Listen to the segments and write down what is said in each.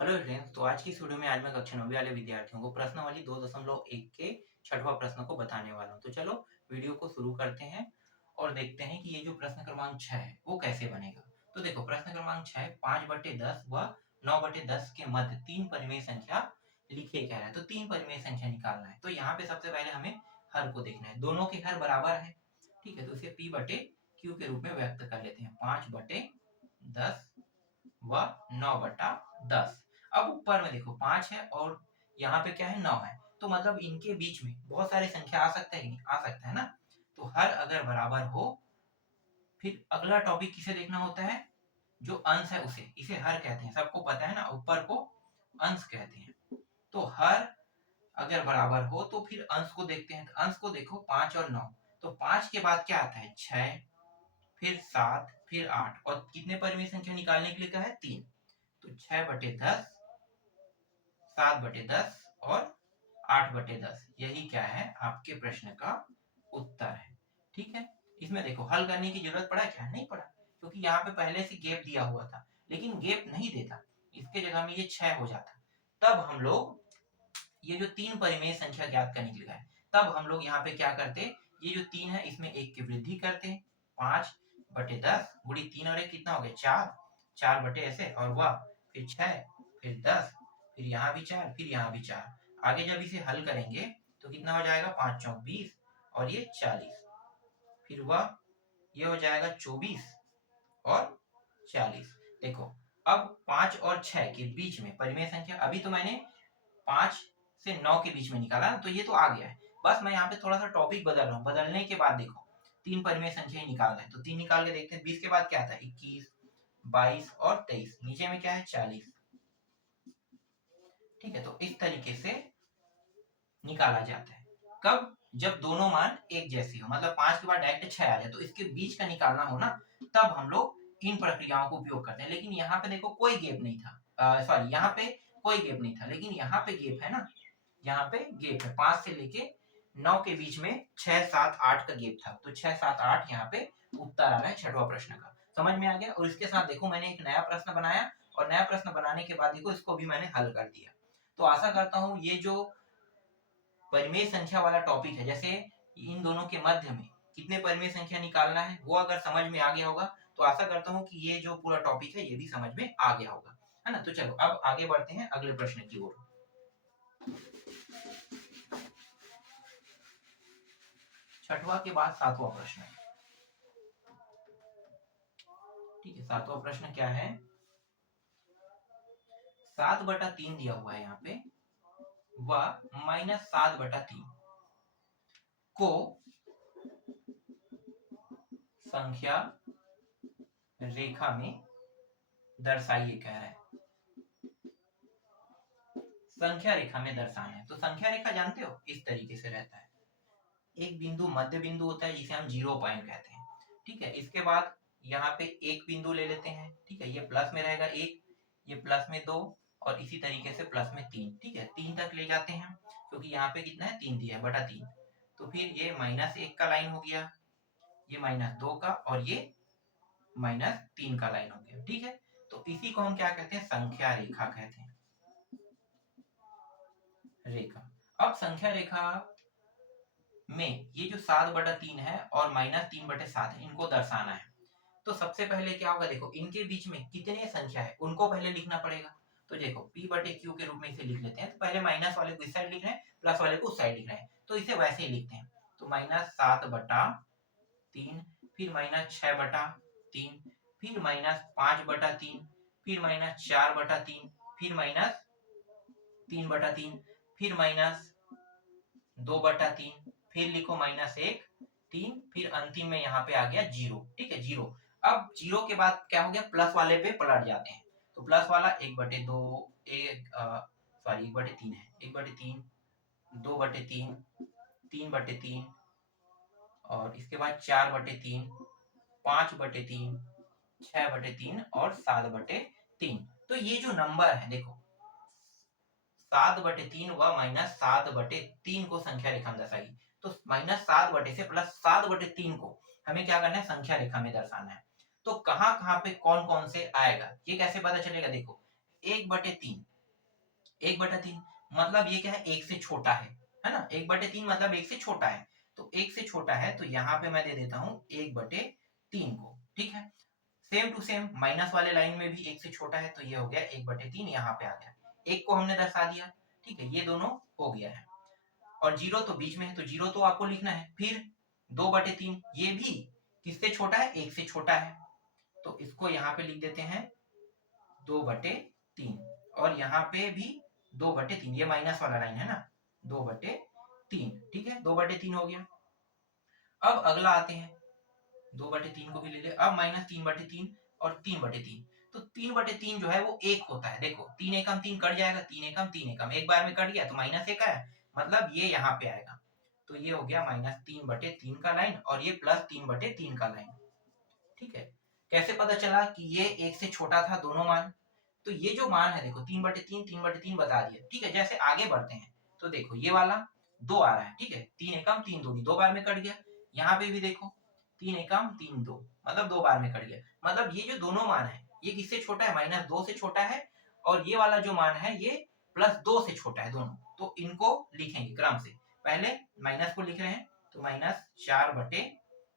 Hello friends, तो आज की इस वीडियो में आज मैं कक्षा 9वीं वाले विद्यार्थियों को प्रश्नावली 2.1 के छठवां प्रश्न को बताने वाला हूं। तो चलो वीडियो को शुरू करते हैं और देखते हैं कि ये जो प्रश्न क्रमांक 6 है वो कैसे बनेगा। तो देखो प्रश्न क्रमांक 6 5/10 व 9/10 के मध्य तीन परिमेय संख्या लिखे कह रहा है। तो तीन परिमेय संख्या निकालना है। तो यहाँ पे सबसे पहले हमें हर को देखना है। दोनों के हर बराबर है, ठीक है। तो इसे p/q के रूप में व्यक्त कर लेते हैं। 5/10 व 9/10। अब ऊपर में देखो 5 है और यहाँ पे क्या है 9 है, तो मतलब इनके बीच में बहुत सारी संख्या आ सकता है कि नहीं आ सकता है ना। तो हर अगर बराबर हो, फिर अगला टॉपिक किसे देखना होता है, जो अंश है उसे, इसे हर कहते हैं, सबको पता है ना, ऊपर को अंश कहते हैं। तो हर अगर बराबर हो तो फिर अंश को देखते हैं। तो अंश को देखो 5 और 9, तो 5 के बाद क्या आता है 6, फिर 7, फिर 8, और कितने परिमेय संख्या निकालने के लिए कहा है 3। तो 6/10, 7/10 और 8/10, यही क्या है आपके प्रश्न का उत्तर है। ठीक है, इसमें देखो हल करने की जरूरत पड़ा क्या, नहीं पड़ा, क्योंकि यहाँ पे पहले से गैप दिया हुआ था। लेकिन गैप नहीं देता, इसके जगह में ये 6 हो जाता, तब हम लोग ये जो तीन परिमेय संख्या ज्ञात करने के लिए है, तब हम लोग यहाँ पे क्या करते, ये जो तीन है इसमें एक की वृद्धि करते। 5/10 गुड़ी 3 और 1 कितना हो गया 4, 4 ऐसे और वह, फिर 6, फिर 10, फिर यहाँ भी 4, फिर यहाँ भी 4। आगे जब इसे हल करेंगे तो कितना हो जाएगा 5 चौक 20 और ये 40, फिर वह ये हो जाएगा 24 और 40। देखो अब 5 और 6 के बीच में परिमेय संख्या, अभी तो मैंने 5 से 9 के बीच में निकाला, तो ये तो आ गया है। बस मैं यहाँ पे थोड़ा सा टॉपिक बदल रहा हूँ। बदलने के बाद देखो तीन परिमेय संख्या ही निकालना है, तो तीन निकाल के देखते हैं। 20 के बाद क्या आता है 21, 22 और 23, नीचे में क्या है 40। ठीक है, तो इस तरीके से निकाला जाता है। कब, जब दोनों मान एक जैसे हो, मतलब 5 के बाद डायरेक्ट 6 आ जाए, तो इसके बीच का निकालना हो ना, तब हम लोग इन प्रक्रियाओं को उपयोग करते हैं। लेकिन यहाँ पे देखो कोई गैप नहीं था, सॉरी यहाँ पे कोई गैप नहीं था, लेकिन यहाँ पे गैप है ना, यहाँ पे गैप है। 5 से लेके 9 के बीच में 6, 7, 8 का गैप था, तो 6, 7, 8 यहाँ पे उत्तर आ रहा है छठवां प्रश्न का। समझ में आ गया। और इसके साथ देखो मैंने एक नया प्रश्न बनाया, और नया प्रश्न बनाने के बाद देखो इसको भी मैंने हल कर दिया। तो आशा करता हूँ ये जो परिमेय संख्या वाला टॉपिक है, जैसे इन दोनों के मध्य में कितने परिमेय संख्या निकालना है, वो अगर समझ में आ गया होगा, तो आशा करता हूँ कि ये जो पूरा टॉपिक है ये भी समझ में आ गया होगा, है ना। तो चलो अब आगे बढ़ते हैं अगले प्रश्न की ओर। छठवां के बाद सातवां प्रश्न है। ठीक है, सातवां प्रश्न क्या है, 7/3 दिया हुआ है यहाँ पे, व -7/3 को संख्या रेखा में दर्शाइए कह रहा है। संख्या रेखा में दर्शाना है, तो संख्या रेखा जानते हो इस तरीके से रहता है। एक बिंदु मध्य बिंदु होता है जिसे हम जीरो पॉइंट कहते हैं। ठीक है, इसके बाद यहाँ पे एक बिंदु ले लेते हैं। ठीक है, ये प्लस में रहेगा एक, ये प्लस में दो, और इसी तरीके से प्लस में तीन। ठीक है, तीन तक ले जाते हैं, क्योंकि यहाँ पे कितना है 3 दिया है, बटा 3। तो फिर ये -1 का लाइन हो गया, ये -2 का, और ये -3 का लाइन हो गया। ठीक है, तो इसी को हम क्या कहते हैं, संख्या रेखा कहते हैं। रेखा, अब संख्या रेखा में ये जो 7/3 है और -3/7 है, इनको दर्शाना है। तो सबसे पहले क्या होगा, देखो इनके बीच में कितने संख्या है उनको पहले लिखना पड़ेगा। तो देखो p/q के रूप में इसे लिख लेते हैं। तो पहले माइनस वाले को इस साइड लिख रहे हैं, प्लस वाले को उस साइड लिख रहे हैं, तो इसे वैसे ही लिखते हैं। तो -7/3, फिर -6/3, फिर -5/3, फिर -4/3, फिर -3/3, फिर -2/3, फिर लिखो -1, 3, फिर अंतिम में यहाँ पे आ गया 0। ठीक है, 0। अब 0 के बाद क्या हो गया, प्लस वाले पे पलट जाते हैं। तो प्लस वाला 1/2, एक सॉरी 1/3 है, 1/3, 2/3, 3/3, और इसके बाद 4/3, 5/3, 6/3 और 7/3। तो ये जो नंबर है देखो 7/3 व -7/3 को संख्या रेखा में दर्शाइए। तो -7 से +7/3 को हमें क्या करना है, संख्या रेखा में दर्शाना है। तो कहाँ कहाँ पे कौन कौन से आएगा, ये कैसे पता चलेगा, देखो 1/3। 1/3 मतलब ये क्या है, एक से छोटा है ना। 1/3 मतलब एक से छोटा है, तो एक से छोटा है तो यहाँ पे मैं दे देता हूँ 1/3 को। ठीक है, सेम टू सेम माइनस वाले लाइन में भी एक से छोटा है, तो ये हो गया 1/3, यहाँ पे आ गया। एक को हमने दर्शा दिया, ठीक है, ये दोनों हो गया है। और जीरो तो बीच में है, तो जीरो तो आपको लिखना है। फिर 2/3 ये भी किससे छोटा है, एक से छोटा है, तो इसको यहाँ पे लिख देते हैं 2/3। और यहाँ पे भी 2/3, ये माइनस वाला लाइन है ना, 2/3। ठीक है, 2/3 हो गया। अब अगला आते हैं, 2/3 को भी ले ले। अब -3/3 और 3/3। तो 3/3 जो है वो एक होता है। देखो 3 एकम 3 कट जाएगा, 3 एकम 3 एकम एक बार में कट गया, तो -1 आया, मतलब ये यहाँ पे आएगा। तो ये हो गया -3/3 का लाइन, और ये +3/3 का लाइन। ठीक है, कैसे पता चला कि ये एक से छोटा था दोनों मान? तो ये जो मान है देखो 3/3 3/3 बता दिया। ठीक है, जैसे आगे बढ़ते हैं तो देखो ये वाला 2 आ रहा है। ठीक है, 3 एकम 3 दूनी, 2 बार में कट गया। यहाँ पे भी देखो 3 एकम 3 2, मतलब 2 बार में कट गया। मतलब ये जो दोनों मान है ये किससे छोटा है, -2 से छोटा है, और ये वाला जो मान है ये +2 से छोटा है दोनों। तो इनको लिखेंगे क्रम से, पहले माइनस को लिख रहे हैं, तो -4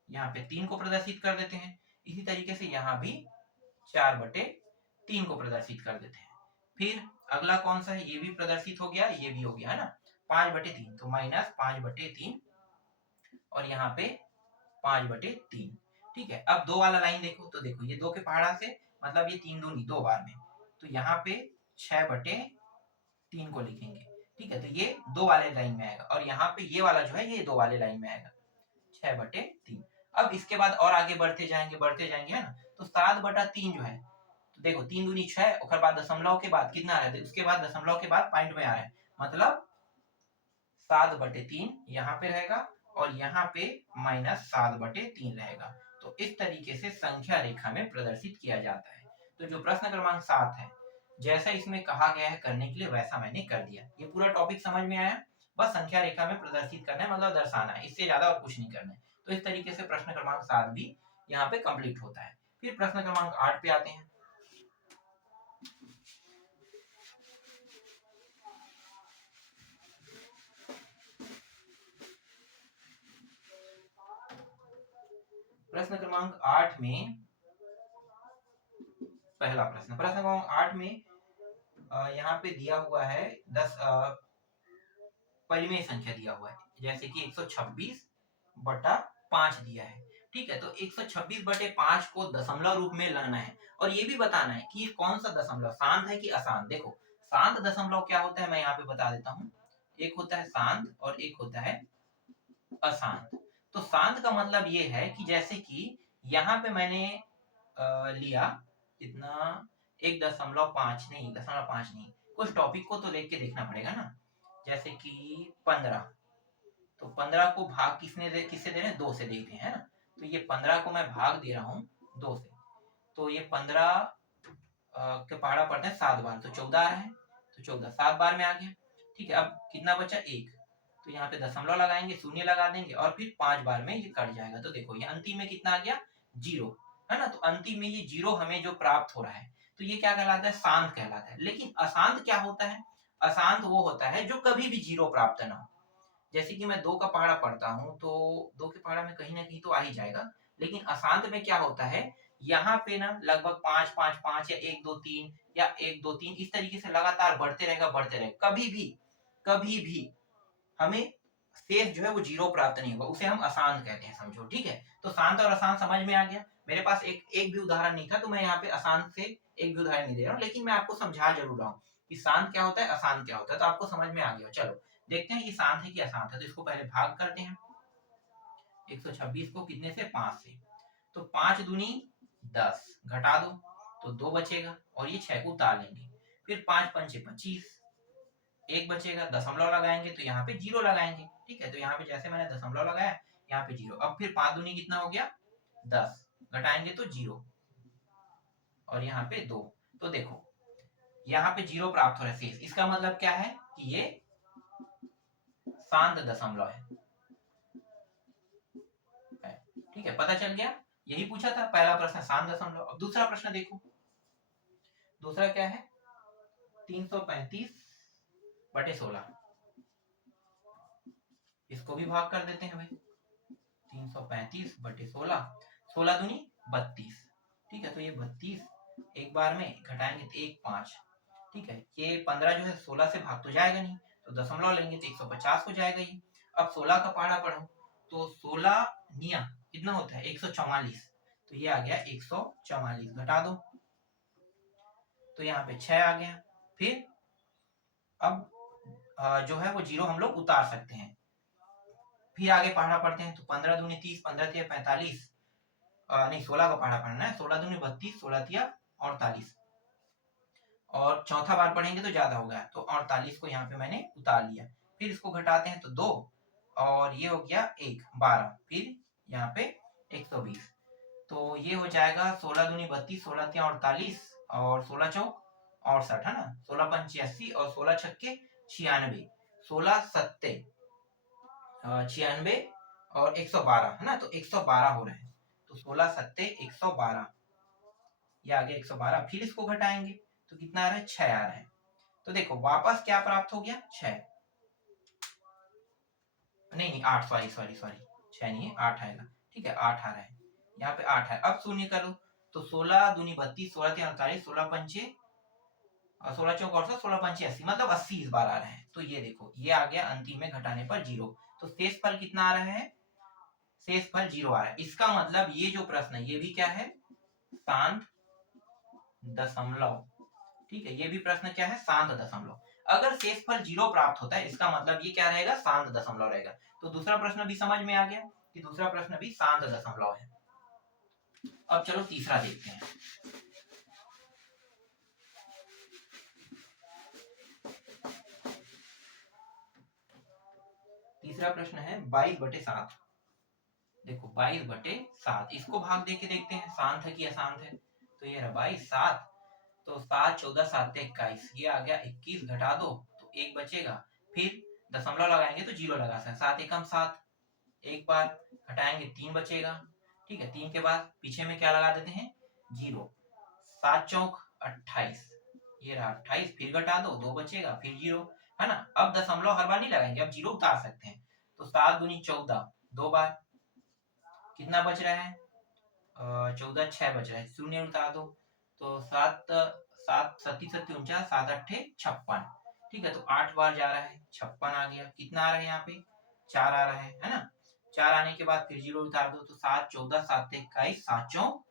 यहाँ पे 3 को प्रदर्शित कर देते हैं। इसी तरीके से यहाँ भी 4/3 को प्रदर्शित कर देते हैं। फिर अगला कौन सा है, ये भी प्रदर्शित हो गया, ये भी हो गया है ना, 5/3, तो -5/3, और यहाँ पे 5/3। ठीक है, अब 2 वाला लाइन देखो, तो देखो ये 2 के पहाड़ा से, मतलब ये 3 दूनी 2 बार में, तो यहाँ पे 6/3 को लिखेंगे। ठीक है, तो ये 2 वाले लाइन में आएगा, और यहाँ पे ये वाला जो है ये 2 वाले लाइन में आएगा, 6/3। अब इसके बाद और आगे बढ़ते जाएंगे है ना, तो 7/3 जो है, तो देखो 3 दूनी 6, उसके बाद दशमलव के बाद कितना आ रहा है, उसके बाद दशमलव के बाद पॉइंट में आ रहा है, मतलब 7/3 यहाँ पे रहेगा, और यहाँ पे -7/3 रहेगा। तो इस तरीके से संख्या रेखा में प्रदर्शित किया जाता है। तो जो प्रश्न क्रमांक 7 है, जैसा इसमें कहा गया है करने के लिए वैसा मैंने कर दिया। ये पूरा टॉपिक समझ में आया? बस संख्या रेखा में प्रदर्शित करना है, मतलब दर्शाना है, इससे ज्यादा और कुछ नहीं करना है। तो इस तरीके से प्रश्न क्रमांक 7 भी यहाँ पे कंप्लीट होता है। फिर प्रश्न क्रमांक 8 पे आते हैं। प्रश्न क्रमांक 8 में पहला प्रश्न क्रमांक 8 में यहाँ पे दिया हुआ है 10 परिमेय संख्या दिया हुआ है, जैसे कि 126/5 दिया है। ठीक है, तो 126/5 को दशमलव रूप में लाना है, और ये भी बताना है कि ये कौन सा दशमलव, शांत है कि अशांत। देखो शांत दशमलव क्या होता है, मैं यहाँ पे बता देता हूँ। एक होता है शांत और एक होता है अशांत। तो शांत का मतलब ये है कि जैसे कि यहाँ पे मैंने लिया कितना, 1.5 नहीं, 1.5 नहीं, कुछ टॉपिक को तो देख के देखना पड़ेगा ना। जैसे कि 15, तो 15 को भाग किससे दे रहे हैं, 2 से देते हैं, है ना। तो ये 15 को मैं भाग दे रहा हूँ 2 से, तो ये 15 के पहाड़ा पड़ता है 7 बार, तो 14 आ रहा है, तो 14 7 बार में आ गया। ठीक है, अब कितना बचा, 1, तो यहाँ पे दशमलव लगाएंगे, शून्य लगा देंगे, और फिर 5 बार में ये कट जाएगा। तो देखो ये अंतिम में कितना आ गया, 0, है ना। तो अंतिम में ये 0 हमें जो प्राप्त हो रहा है, तो ये क्या कहलाता है, शांत कहलाता है। लेकिन अशांत क्या होता है, अशांत वो होता है जो कभी भी 0 प्राप्त ना हो। जैसे कि मैं 2 का पहाड़ा पढ़ता हूँ, तो 2 के पहाड़ा में कहीं ना कहीं तो आ ही जाएगा। लेकिन अशांत में क्या होता है, यहाँ पे ना लगभग 5 5 5 या 1 2 3 या 1 2 3 इस तरीके से लगातार बढ़ते रहेगा, बढ़ते रहेगा, कभी भी हमें शेष जो है वो 0 प्राप्त नहीं होगा, उसे हम अशांत कहते हैं, समझो। ठीक है, तो शांत और अशांत समझ में आ गया। मेरे पास एक भी उदाहरण नहीं था, तो मैं यहाँ पे अशांत से एक भी उदाहरण नहीं दे रहा हूँ, लेकिन मैं आपको समझा जरूर रहा हूँ कि शांत क्या होता है, अशांत क्या होता है, तो आपको समझ में आ गया। चलो देखते हैं ये शांत है कि अशांत है। तो इसको पहले भाग करते हैं, 126 को कितने से, 5 से, तो 5 दूनी 10, घटा दो तो 2 बचेगा, और ये 6 को उतार लेंगे। फिर 5 पंचे 25, 1 बचेगा, दशमलव लगाएंगे तो यहाँ पे 0 लगाएंगे। ठीक है, तो यहाँ पे जैसे मैंने दशमलव लगाया, यहाँ पे 0। अब फिर 5 दूनी कितना हो गया, 10, घटाएंगे तो 0, और यहाँ पे 2। तो देखो यहाँ पे 0 प्राप्त हो रहा है शेष, इसका मतलब क्या है कि ये शांत दशमलव है। ठीक है, पता चल गया, यही पूछा था पहला प्रश्न, शांत दशमलव। अब दूसरा प्रश्न देखो, दूसरा क्या है, 335/16, इसको भी भाग कर देते हैं भाई। 335/16, 16 दूनी 32, ठीक है। तो ये 32 एक बार में घटाएंगे तो 1 5, ठीक है। ये 15 जो है 16 से भाग तो जाएगा नहीं, तो दशमलव लेंगे तो 150 हो जाएगा ये। अब 16 का पहाड़ा पढ़ो तो 16 निया कितना होता है 144, तो ये आ गया 144, घटा दो तो यहाँ पे 6 आ गया। फिर अब जो है वो जीरो हम लोग उतार सकते हैं। फिर आगे पहाड़ा पढ़ते हैं तो 15 दूनी 30, 15 तिया 45, नहीं 16 का पहाड़ा पढ़ना है। 16 दूनी 32, 16 तिया 48, और चौथा बार पढ़ेंगे तो ज्यादा होगा, तो 48 को यहाँ पे मैंने उतार लिया। फिर इसको घटाते हैं तो 2, और ये हो गया 1 12, फिर यहाँ पे 120, तो ये हो जाएगा 16 दूनी 32, 16 तिया 48, और 16 चौक 68, है ना। 16 पंचे 80, और 16 छक्के 96, 16 सत्ते 96, और 112, है ना। तो 112 हो रहे हैं, तो 16 सत्ते 112, ये आ गया 112। फिर इसको घटाएंगे तो कितना आ रहा है 6 आ रहा है। तो देखो वापस क्या प्राप्त हो गया 6, नहीं 8, सॉरी सॉरी सॉरी, 6 नहीं है 8 आएगा, ठीक है 8 आ रहा है, यहाँ पे 8 है। अब शून्य करो तो 16 दूनी 32, 16 तिया 48, 16 पंचे 16 चौक 68, 16 पंचे 80, मतलब 80 इस बार आ रहे हैं। तो ये देखो ये आ गया अंतिम में घटाने पर 0, तो शेष फल कितना आ रहा है, शेष फल 0 आ रहा है। इसका मतलब ये जो प्रश्न है ये भी क्या है, शांत दशमलव, ठीक है। ये भी प्रश्न क्या है, शांत दशमलव। अगर शेषफल 0 प्राप्त होता है इसका मतलब ये क्या रहेगा, शांत दशमलव रहेगा। तो दूसरा प्रश्न भी समझ में आ गया कि दूसरा प्रश्न भी शांत दशमलव है। अब चलो तीसरा देखते हैं। तीसरा प्रश्न है 22/7। देखो 22/7, इसको भाग दे के देखते हैं शांत है कि अशांत है। तो ये रहा 22 7, तो 7 14 7 21, ये आ गया 21, घटा दो तो 1 बचेगा। फिर दशमलव लगाएंगे तो 0 लगा सकते, 7 एकम 7, एक बार घटाएंगे 3 बचेगा, ठीक है। 3 के बाद पीछे में क्या लगा देते हैं 0, 7 चौक 28, ये रहा 28, फिर घटा दो 2 बचेगा, फिर 0, है ना। अब दशमलव हर बार नहीं लगाएंगे, अब 0 उतार सकते हैं। तो 7 दूनी 14, 2 बार कितना बच रहा है 14, 6 बच रहा है, शून्य उतार दो तो 7 7 सत्ती सत्ती 49, 7 8 56, ठीक है। तो 8 बार जा रहा है, 56 आ गया। कितना आ रहा है यहाँ पे 4 आ रहा है ना। 4 आने के बाद फिर 0 उतार दो तो 7 14, 7 21, 7 चौक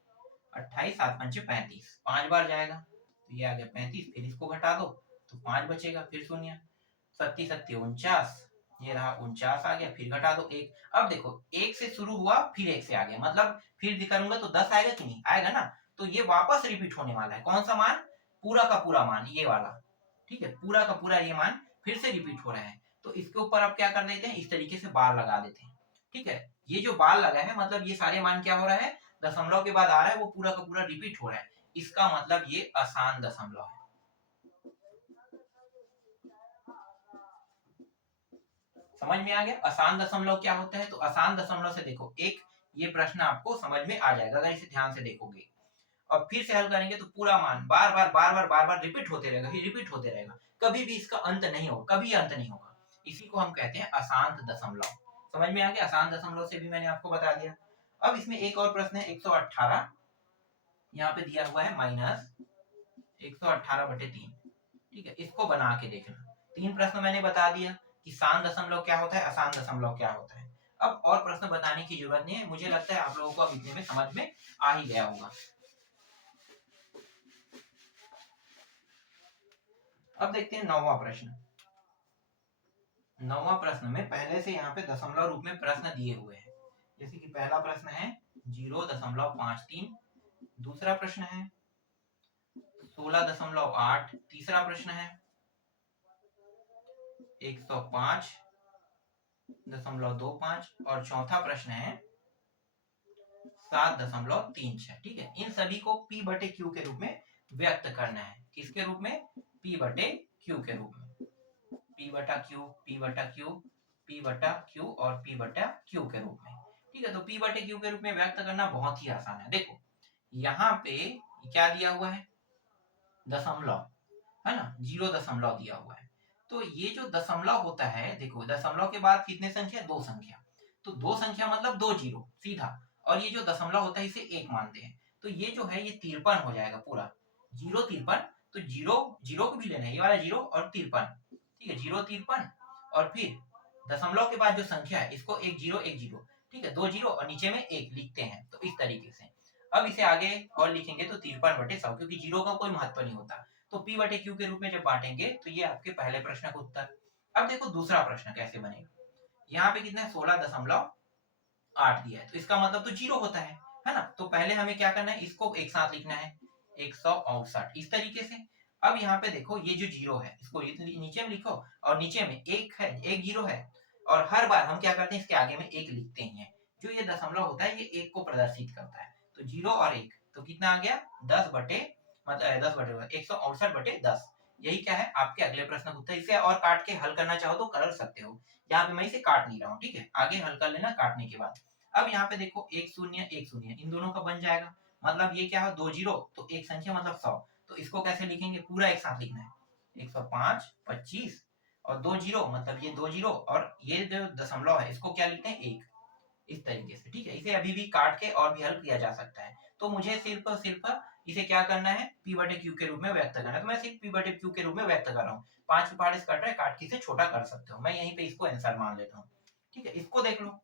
28, 7 पंचे 35, 5 बार जाएगा तो ये आ गया 35। फिर इसको घटा दो तो 5 बचेगा, फिर शून्य, सत्ती सत्ती 49, ये रहा 49 आ गया। फिर घटा दो 1। अब देखो 1 से शुरू हुआ फिर 1 से आ गया, मतलब फिर करूंगा तो 10 आएगा कि नहीं आएगा ना। तो ये वापस रिपीट होने वाला है, कौन सा मान, पूरा का पूरा मान, ये वाला, ठीक है। पूरा का पूरा ये मान फिर से रिपीट हो रहा है। तो इसके ऊपर आप क्या कर देते हैं, इस तरीके से बार लगा देते हैं, ठीक है। ये जो बार लगा है मतलब ये सारे मान क्या हो रहा है, दशमलव के बाद आ रहा है, वो पूरा का पूरा रिपीट हो रहा है। इसका मतलब ये आसान दशमलव है। समझ में आ गया आसान दशमलव क्या होता है। तो आसान दशमलव से देखो एक ये प्रश्न आपको समझ में आ जाएगा अगर इसे ध्यान से देखोगे। और फिर से हल करेंगे तो पूरा मान बार बार बार बार बार बार रिपीट होते रहेगा, रिपीट होते रहेगा, कभी भी इसका अंत नहीं होगा, कभी अंत नहीं होगा। इसी को हम कहते हैं अशांत दशमलव। समझ में आ गया, आसान दशमलव से भी मैंने आपको बता दिया। अब इसमें एक और प्रश्न है 118, यहाँ पे दिया हुआ है -118/3, ठीक है। इसको बना के देखना। 3 प्रश्न मैंने बता दिया कि शांत दशमलव क्या होता है, आसान दशमलव क्या होता है। अब और प्रश्न बताने की जरूरत नहीं है, मुझे लगता है आप लोगों को अब इतने में समझ में आ ही गया होगा। अब देखते हैं 9वां प्रश्न। 9वां प्रश्न में पहले से यहाँ पे दशमलव रूप में प्रश्न दिए हुए हैं। जैसे कि पहला प्रश्न है 0.53, दूसरा प्रश्न है 16.8, तीसरा प्रश्न है 105.25, और चौथा प्रश्न है 7.36, ठीक है। इन सभी को P/Q के रूप में व्यक्त करना है। किसके रूप में, P/Q के रूप में। P/Q, P/Q, P/Q और P/Q के रूप में, ठीक है। तो P/Q के रूप में व्यक्त करना बहुत ही आसान है। देखो यहाँ पे क्या दिया हुआ है, दशमलव, है ना, 0 दशमलव दिया हुआ है। तो ये जो दशमलव होता है, देखो दशमलव के बाद कितने संख्या, दो संख्या, तो दो संख्या मतलब दो जीरो सीधा, और ये जो दशमलव होता है इसे एक मानते हैं, तो ये जो है ये 53 हो जाएगा पूरा, 0 53। तो जीरो जीरो को भी लेना है, ये वाला जीरो और 53, ठीक है, 0 53, और फिर दशमलव के बाद जो संख्या है इसको एक जीरो, ठीक है, दो जीरो और नीचे में एक लिखते हैं, तो इस तरीके से। अब इसे आगे और लिखेंगे तो 53/100, क्योंकि जीरो का कोई महत्व नहीं होता, तो P/Q के रूप में जब बांटेंगे तो ये आपके पहले प्रश्न का उत्तर। अब देखो दूसरा प्रश्न कैसे बनेगा। यहाँ पे कितना है, 16.8 दिया है, तो इसका मतलब तो जीरो होता है ना, तो पहले हमें क्या करना है, इसको एक साथ लिखना है, 168 इस तरीके से। अब यहाँ पे देखो ये जो जीरो है इसको नीचे में लिखो, और नीचे में एक है, एक जीरो है, और हर बार हम क्या करते हैं, इसके आगे में एक लिखते ही हैं। जो ये दशमलव होता है ये एक को प्रदर्शित करता है, तो जीरो और एक, तो कितना आ गया, 168/10। यही क्या है आपके अगले प्रश्न का उत्तर। इसे और काट के हल करना चाहो तो कर सकते हो, यहाँ पे मैं इसे काट नहीं रहा हूँ, ठीक है, आगे हल कर लेना काटने के बाद। अब यहाँ पे देखो एक शून्य इन दोनों का बन जाएगा, मतलब ये क्या है, दो जीरो तो एक संख्या मतलब 100, तो इसको कैसे लिखेंगे, पूरा एक साथ लिखना है, 105 25 और दो जीरो, मतलब ये दो जीरो, और ये जो दशमलव है इसको क्या लिखते हैं, एक, इस तरीके से, ठीक है। इसे अभी भी काट के और भी हल किया जा सकता है, तो मुझे सिर्फ सिर्फ इसे क्या करना है, P/Q के रूप में व्यक्त करना है, तो मैं सिर्फ P/Q के रूप में व्यक्त कर रहा हूँ। 5 पहाड़ इस कट रहा है, काट के इसे छोटा कर सकते हो, मैं यहीं पे इसको आंसर मान लेता हूँ, ठीक है। इसको देख लो,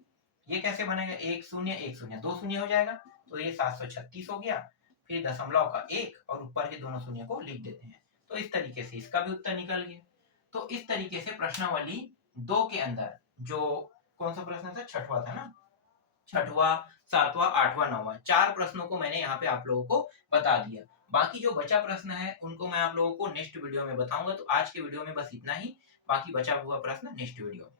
ये कैसे बनेगा, एक शून्य दो शून्य हो जाएगा, तो ये 736 हो गया, फिर दशमलव का एक और ऊपर के दोनों शून्य को लिख देते हैं, तो इस तरीके से इसका भी उत्तर निकल गया। तो इस तरीके से प्रश्नावली 2 के अंदर जो कौन सा प्रश्न था, छठवां था ना, छठवां, सातवां, आठवां, नौवां, चार प्रश्नों को मैंने यहाँ पे आप लोगों को बता दिया। बाकी जो बचा प्रश्न है उनको मैं आप लोगों को नेक्स्ट वीडियो में बताऊंगा, तो आज के वीडियो में बस इतना ही, बाकी बचा हुआ प्रश्न नेक्स्ट वीडियो में।